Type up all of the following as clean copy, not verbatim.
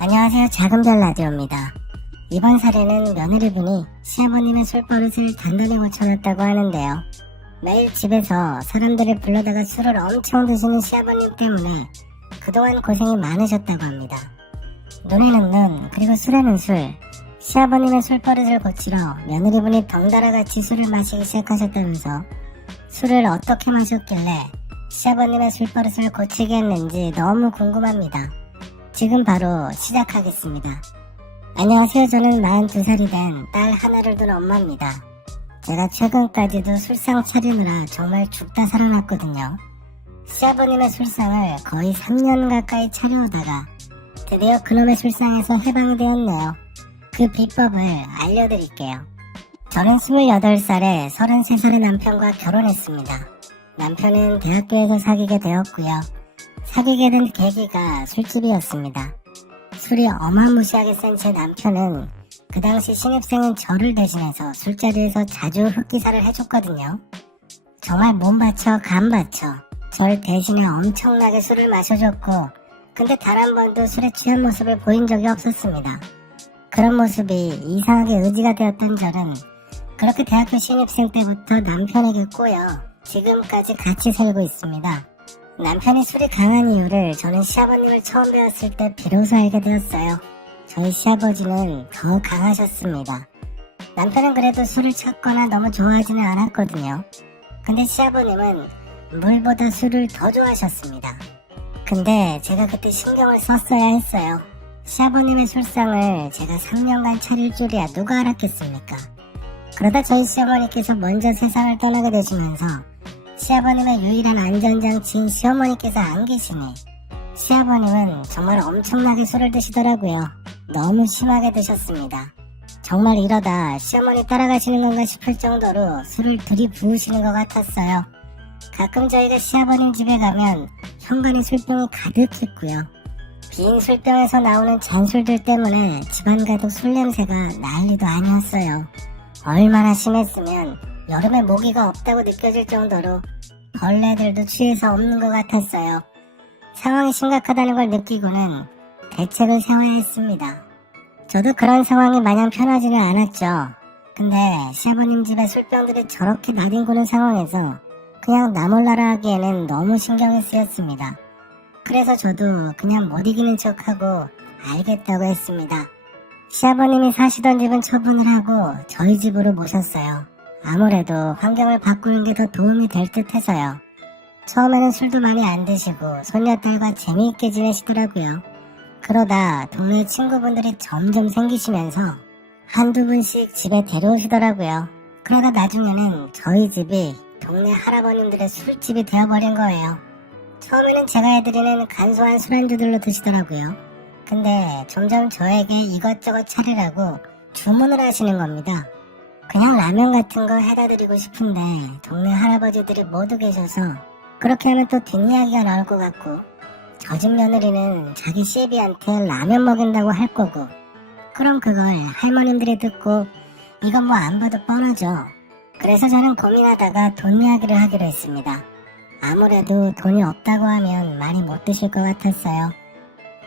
안녕하세요. 작은별 라디오입니다. 이번 사례는 며느리분이 시아버님의 술버릇을 단단히 고쳐놨다고 하는데요. 매일 집에서 사람들을 불러다가 술을 엄청 드시는 시아버님 때문에 그동안 고생이 많으셨다고 합니다. 눈에는 눈, 그리고 술에는 술. 시아버님의 술버릇을 고치러 며느리분이 덩달아같이 술을 마시기 시작하셨다면서 술을 어떻게 마셨길래 시아버님의 술버릇을 고치게 했는지 너무 궁금합니다. 지금 바로 시작하겠습니다. 안녕하세요. 저는 42살이 된 딸 하나를 둔 엄마입니다. 제가 최근까지도 술상 차리느라 정말 죽다 살아났거든요. 시아버님의 술상을 거의 3년 가까이 차려오다가 드디어 그놈의 술상에서 해방이 되었네요. 그 비법을 알려드릴게요. 저는 28살에 33살의 남편과 결혼했습니다. 남편은 대학교에서 사귀게 되었고요. 사귀게 된 계기가 술집이었습니다. 술이 어마무시하게 센 제 남편은 그 당시 신입생인 저를 대신해서 술자리에서 자주 흑기사를 해줬거든요. 정말 몸 바쳐 간 바쳐 절 대신에 엄청나게 술을 마셔줬고, 근데 단 한 번도 술에 취한 모습을 보인 적이 없었습니다. 그런 모습이 이상하게 의지가 되었던 저는 그렇게 대학교 신입생 때부터 남편에게 꼬여 지금까지 같이 살고 있습니다. 남편이 술이 강한 이유를 저는 시아버님을 처음 배웠을 때 비로소 알게 되었어요. 저희 시아버지는 더 강하셨습니다. 남편은 그래도 술을 찾거나 너무 좋아하지는 않았거든요. 근데 시아버님은 물보다 술을 더 좋아하셨습니다. 근데 제가 그때 신경을 썼어야 했어요. 시아버님의 술상을 제가 3년간 차릴 줄이야 누가 알았겠습니까? 그러다 저희 시어머니께서 먼저 세상을 떠나게 되시면서 시아버님의 유일한 안전장치인 시어머니께서 안 계시니 시아버님은 정말 엄청나게 술을 드시더라고요. 너무 심하게 드셨습니다. 정말 이러다 시어머니 따라가시는 건가 싶을 정도로 술을 들이부으시는 것 같았어요. 가끔 저희가 시아버님 집에 가면 현관에 술병이 가득했고요. 빈 술병에서 나오는 잔술들 때문에 집안 가득 술 냄새가 난리도 아니었어요. 얼마나 심했으면 여름에 모기가 없다고 느껴질 정도로 벌레들도 취해서 없는 것 같았어요. 상황이 심각하다는 걸 느끼고는 대책을 세워야 했습니다. 저도 그런 상황이 마냥 편하지는 않았죠. 근데 시아버님 집에 술병들이 저렇게 나뒹구는 상황에서 그냥 나 몰라라 하기에는 너무 신경이 쓰였습니다. 그래서 저도 그냥 못 이기는 척하고 알겠다고 했습니다. 시아버님이 사시던 집은 처분을 하고 저희 집으로 모셨어요. 아무래도 환경을 바꾸는 게 더 도움이 될 듯 해서요. 처음에는 술도 많이 안 드시고 손녀딸과 재미있게 지내시더라고요. 그러다 동네 친구분들이 점점 생기시면서 한두 분씩 집에 데려오시더라고요. 그러다 나중에는 저희 집이 동네 할아버님들의 술집이 되어버린 거예요. 처음에는 제가 해드리는 간소한 술안주들로 드시더라고요. 근데 점점 저에게 이것저것 차리라고 주문을 하시는 겁니다. 그냥 라면 같은 거 해다 드리고 싶은데 동네 할아버지들이 모두 계셔서 그렇게 하면 또 뒷이야기가 나올 것 같고, 저 집 며느리는 자기 시애비한테 라면 먹인다고 할 거고, 그럼 그걸 할머님들이 듣고 이건 뭐 안 봐도 뻔하죠. 그래서 저는 고민하다가 돈 이야기를 하기로 했습니다. 아무래도 돈이 없다고 하면 많이 못 드실 것 같았어요.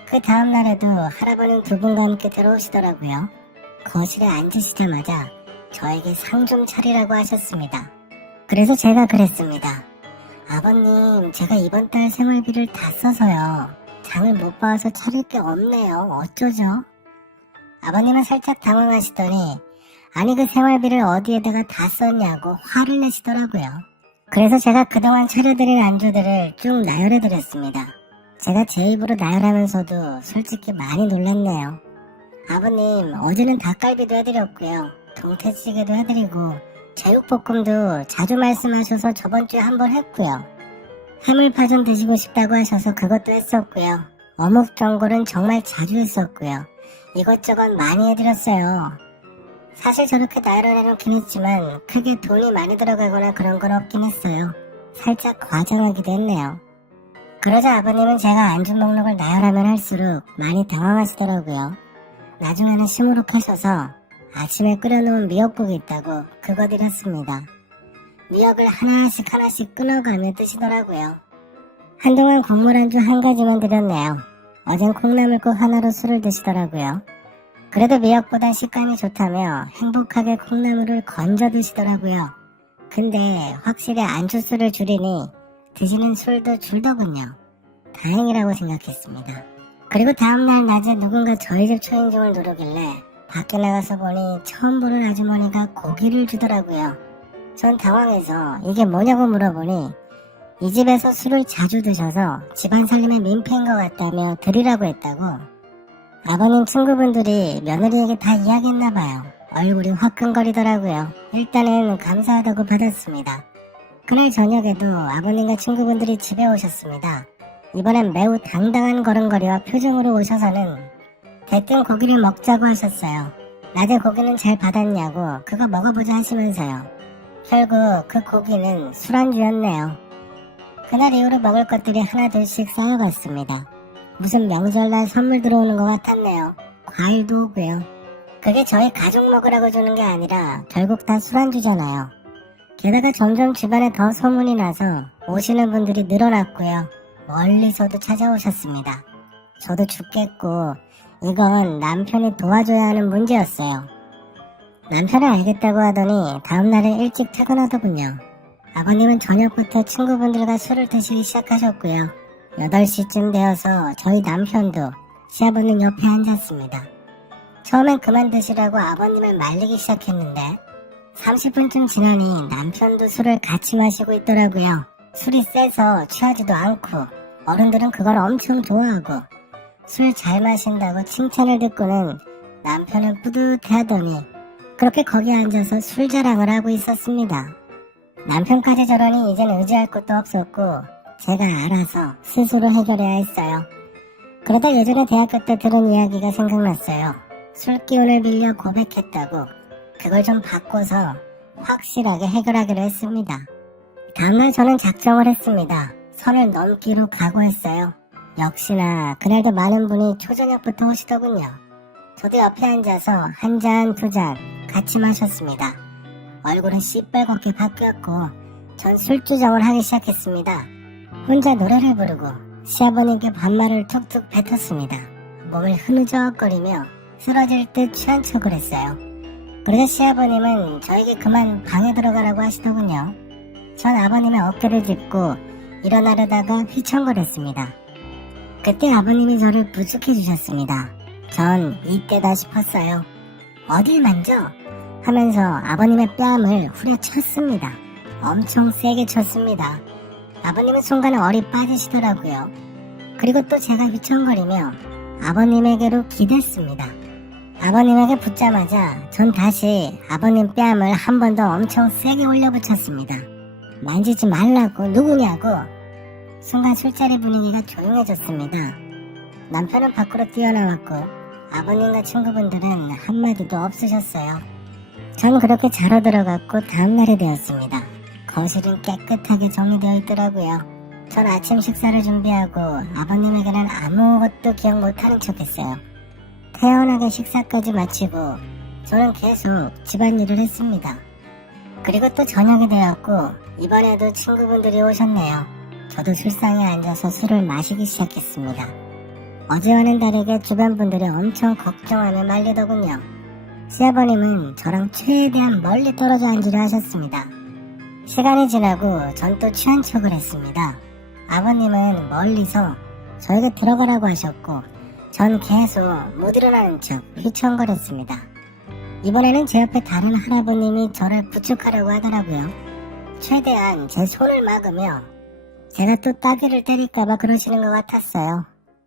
그 다음날에도 할아버님 두 분과 함께 들어오시더라고요. 거실에 앉으시자마자 저에게 상 좀 차리라고 하셨습니다. 그래서 제가 그랬습니다. 아버님, 제가 이번 달 생활비를 다 써서요. 장을 못 봐서 차릴 게 없네요. 어쩌죠? 아버님은 살짝 당황하시더니 아니 그 생활비를 어디에다가 다 썼냐고 화를 내시더라고요. 그래서 제가 그동안 차려드린 안주들을 쭉 나열해드렸습니다. 제가 제 입으로 나열하면서도 솔직히 많이 놀랐네요. 아버님, 어제는 닭갈비도 해드렸고요. 동태찌개도 해드리고 제육볶음도 자주 말씀하셔서 저번주에 한번 했고요. 해물파전 드시고 싶다고 하셔서 그것도 했었고요. 어묵전골은 정말 자주 했었고요. 이것저것 많이 해드렸어요. 사실 저렇게 나열을 해놓긴 했지만 크게 돈이 많이 들어가거나 그런 건 없긴 했어요. 살짝 과장하기도 했네요. 그러자 아버님은 제가 안주 목록을 나열하면 할수록 많이 당황하시더라고요. 나중에는 시무룩하셔서 아침에 끓여놓은 미역국이 있다고 그거 드렸습니다. 미역을 하나씩 끊어가며 드시더라고요. 한동안 국물 안주 한 가지만 드렸네요. 어젠 콩나물국 하나로 술을 드시더라고요. 그래도 미역보다 식감이 좋다며 행복하게 콩나물을 건져 드시더라고요. 근데 확실히 안주수를 줄이니 드시는 술도 줄더군요. 다행이라고 생각했습니다. 그리고 다음날 낮에 누군가 저희 집 초인종을 누르길래 밖에 나가서 보니 처음 보는 아주머니가 고기를 주더라고요. 전 당황해서 이게 뭐냐고 물어보니 이 집에서 술을 자주 드셔서 집안 살림의 민폐인 것 같다며 드리라고 했다고. 아버님 친구분들이 며느리에게 다 이야기했나봐요. 얼굴이 화끈거리더라고요. 일단은 감사하다고 받았습니다. 그날 저녁에도 아버님과 친구분들이 집에 오셨습니다. 이번엔 매우 당당한 걸음걸이와 표정으로 오셔서는 대뜸 고기를 먹자고 하셨어요. 낮에 고기는 잘 받았냐고 그거 먹어보자 하시면서요. 결국 그 고기는 술안주였네요. 그날 이후로 먹을 것들이 하나둘씩 쌓여갔습니다. 무슨 명절날 선물 들어오는 것 같았네요. 과일도 오고요. 그게 저희 가족 먹으라고 주는 게 아니라 결국 다 술안주잖아요. 게다가 점점 집안에 더 소문이 나서 오시는 분들이 늘어났고요. 멀리서도 찾아오셨습니다. 저도 죽겠고 이건 남편이 도와줘야 하는 문제였어요. 남편은 알겠다고 하더니 다음날에 일찍 퇴근하더군요. 아버님은 저녁부터 친구분들과 술을 드시기 시작하셨고요. 8시쯤 되어서 저희 남편도 시아버님 옆에 앉았습니다. 처음엔 그만 드시라고 아버님을 말리기 시작했는데 30분쯤 지나니 남편도 술을 같이 마시고 있더라고요. 술이 세서 취하지도 않고 어른들은 그걸 엄청 좋아하고 술 잘 마신다고 칭찬을 듣고는 남편은 뿌듯해하더니 그렇게 거기 앉아서 술 자랑을 하고 있었습니다. 남편까지 저러니 이젠 의지할 것도 없었고 제가 알아서 스스로 해결해야 했어요. 그러다 예전에 대학교 때 들은 이야기가 생각났어요. 술 기운을 빌려 고백했다고 그걸 좀 바꿔서 확실하게 해결하기로 했습니다. 다음날 저는 작정을 했습니다. 선을 넘기로 각오했어요. 역시나 그날도 많은 분이 초저녁부터 오시더군요. 저도 옆에 앉아서 한 잔, 두 잔 같이 마셨습니다. 얼굴은 시뻘겋게 바뀌었고 전 술주정을 하기 시작했습니다. 혼자 노래를 부르고 시아버님께 반말을 툭툭 뱉었습니다. 몸을 흐느적거리며 쓰러질 듯 취한 척을 했어요. 그러자 시아버님은 저에게 그만 방에 들어가라고 하시더군요. 전 아버님의 어깨를 짚고 일어나려다가 휘청거렸습니다. 그때 아버님이 저를 부축해 주셨습니다. 전 이때다 싶었어요. 어딜 만져? 하면서 아버님의 뺨을 후려쳤습니다. 엄청 세게 쳤습니다. 아버님은 순간 얼이 빠지시더라고요. 그리고 또 제가 휘청거리며 아버님에게로 기댔습니다. 아버님에게 붙자마자 전 다시 아버님 뺨을 한 번 더 엄청 세게 올려붙였습니다. 만지지 말라고 누구냐고. 순간 술자리 분위기가 조용해졌습니다. 남편은 밖으로 뛰어나왔고 아버님과 친구분들은 한마디도 없으셨어요. 전 그렇게 자러 들어갔고 다음날이 되었습니다. 거실은 깨끗하게 정리되어 있더라고요. 전 아침 식사를 준비하고 아버님에게는 아무것도 기억 못하는 척했어요. 태연하게 식사까지 마치고 저는 계속 집안일을 했습니다. 그리고 또 저녁이 되었고 이번에도 친구분들이 오셨네요. 저도 술상에 앉아서 술을 마시기 시작했습니다. 어제와는 다르게 주변 분들이 엄청 걱정하며 말리더군요. 시아버님은 저랑 최대한 멀리 떨어져 앉으려 하셨습니다. 시간이 지나고 전 또 취한 척을 했습니다. 아버님은 멀리서 저에게 들어가라고 하셨고 전 계속 못 일어나는 척 휘청거렸습니다. 이번에는 제 옆에 다른 할아버님이 저를 부축하려고 하더라고요. 최대한 제 손을 막으며 제가 또 따귀를 때릴까봐 그러시는 것 같았어요.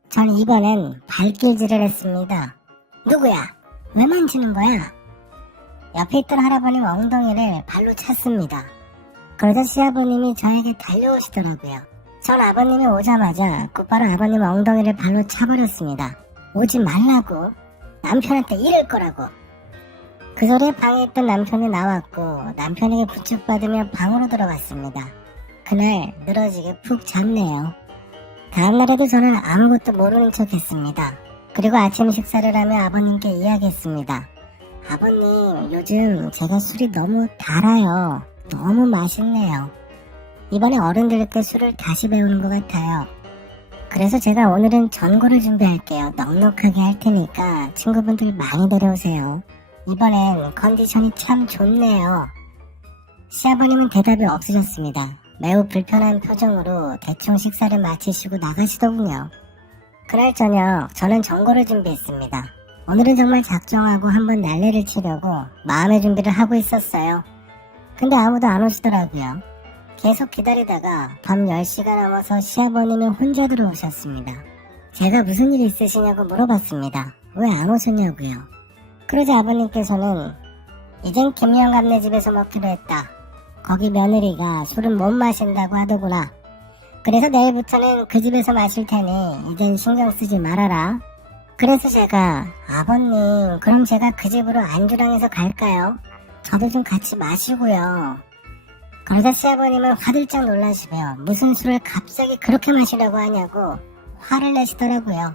전 이번엔 발길질을 했습니다. 누구야? 왜 만지는 거야? 옆에 있던 할아버님 엉덩이를 발로 찼습니다. 그러자 시아버님이 저에게 달려오시더라고요. 전 아버님이 오자마자 곧바로 아버님 엉덩이를 발로 차버렸습니다. 오지 말라고. 남편한테 이럴 거라고. 그 소리에 방에 있던 남편이 나왔고 남편에게 부축받으며 방으로 들어갔습니다. 그날 늘어지게 푹 잤네요. 다음날에도 저는 아무것도 모르는 척 했습니다. 그리고 아침 식사를 하며 아버님께 이야기했습니다. 아버님, 요즘 제가 술이 너무 달아요. 너무 맛있네요. 이번에 어른들께 술을 다시 배우는 것 같아요. 그래서 제가 오늘은 전골을 준비할게요. 넉넉하게 할 테니까 친구분들 많이 데려오세요. 이번엔 컨디션이 참 좋네요. 시아버님은 대답이 없으셨습니다. 매우 불편한 표정으로 대충 식사를 마치시고 나가시더군요. 그날 저녁 저는 전골을 준비했습니다. 오늘은 정말 작정하고 한번 날래를 치려고 마음의 준비를 하고 있었어요. 근데 아무도 안 오시더라고요. 계속 기다리다가 밤 10시가 넘어서 시아버님이 혼자 들어오셨습니다. 제가 무슨 일 있으시냐고 물어봤습니다. 왜 안 오셨냐고요. 그러자 아버님께서는 이젠 김영감네 집에서 먹기로 했다. 거기 며느리가 술은 못 마신다고 하더구나. 그래서 내일부터는 그 집에서 마실 테니 이젠 신경 쓰지 말아라. 그래서 제가 아버님 그럼 제가 그 집으로 안주랑 해서 갈까요? 저도 좀 같이 마시고요. 그러자 시아버님은 화들짝 놀라시며 무슨 술을 갑자기 그렇게 마시려고 하냐고 화를 내시더라고요.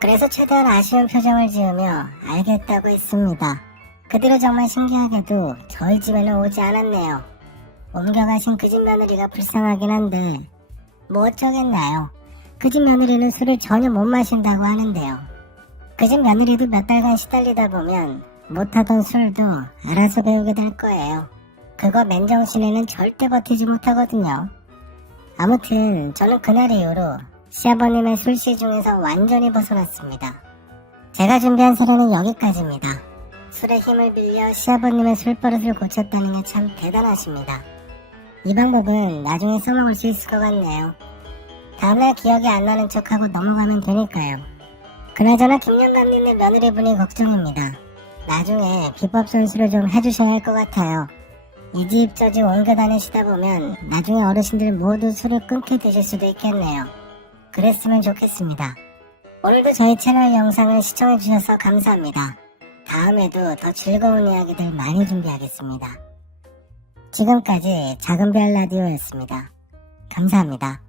그래서 최대한 아쉬운 표정을 지으며 알겠다고 했습니다. 그 뒤로 정말 신기하게도 저희 집에는 오지 않았네요. 옮겨가신 그 집 며느리가 불쌍하긴 한데 뭐 어쩌겠나요. 그 집 며느리는 술을 전혀 못 마신다고 하는데요. 그 집 며느리도 몇 달간 시달리다 보면 못하던 술도 알아서 배우게 될 거예요. 그거 맨정신에는 절대 버티지 못하거든요. 아무튼 저는 그날 이후로 시아버님의 술시 중에서 완전히 벗어났습니다. 제가 준비한 사례는 여기까지입니다. 술의 힘을 빌려 시아버님의 술버릇을 고쳤다는 게 참 대단하십니다. 이 방법은 나중에 써먹을 수 있을 것 같네요. 다음날 기억이 안 나는 척하고 넘어가면 되니까요. 그나저나 김영감님네 며느리분이 걱정입니다. 나중에 비법 손수를 좀 해주셔야 할 것 같아요. 이 집 저 집 옮겨 다니시다 보면 나중에 어르신들 모두 술을 끊게 되실 수도 있겠네요. 그랬으면 좋겠습니다. 오늘도 저희 채널 영상을 시청해주셔서 감사합니다. 다음에도 더 즐거운 이야기들 많이 준비하겠습니다. 지금까지 작은별 라디오였습니다. 감사합니다.